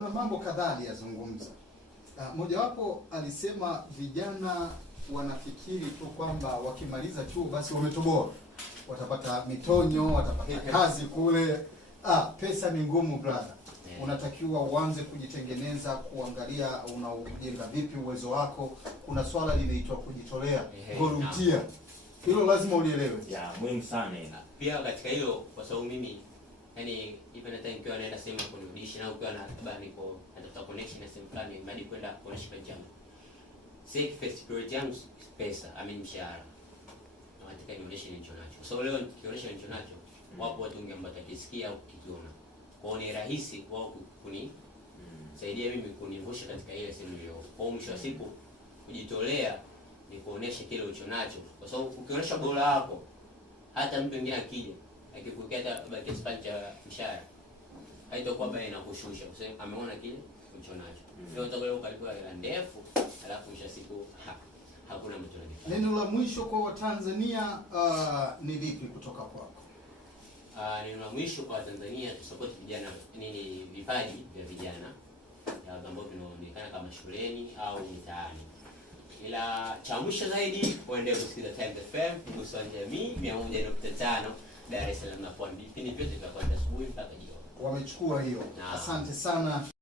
Kuna mambo kadhaa aliyazungumza. Mojawapo alisema vijana wanafikiri tu kwamba wakimaliza chuo basi wametoboa, watapata mitonyo, watapata kazi kule. Pesa ni ngumu brother. Unatakiwa uanze kujitengeneza, kuangalia unajenga vipi uwezo wako. Kuna swala linaitwa kujitolea, volunteer. Hilo lazima ulielewe. Muhimu sana. Pia katika hilo, kwa sababu mimi yani even hata nikiwa naenda sehemu kurudisha na ukiwa na labda niko natafuta connection na sehemu fulani hadi kwenda kuonesha jambo. Say first priority yangu pesa, mshahara. Na nataka nionyeshe nilicho nacho. So leo nikionyesha nilicho nacho, wapo watu wengi ambao watakisikia au kukiona. Kwa hiyo ni rahisi wao saidia mimi kunivusha katika ile sehemu hiyo. Kwa hiyo mwisho wa siku kujitolea ni kuonesha kile ulicho nacho. Kwa sababu ukionyesha bora wako, hata mtu mwingine akija akikuwekea hata baki spanje cha mshahara, haitakuwa bali inakushusha kwa sababu ameona kile ulicho nacho. Ndio utakuwa ukalipwa hela ndefu, alafu mwisho siku hakuna mtu anafanya. Neno la mwisho kwa Watanzania ni lipi kutoka kwako? Neno la mwisho kwa Tanzania, tusupport vijana, vipaji vya vijana ambao vinaonekana kama shuleni au mitaani. Ila cha mwisho zaidi, waendelee kusikiliza Times FM, Nguzo Jamii 101.5 Dar es Salaam na Pwani. Vipindi vyote vya kwanza asubuhi mpaka jioni. Wamechukua hiyo. Asante sana.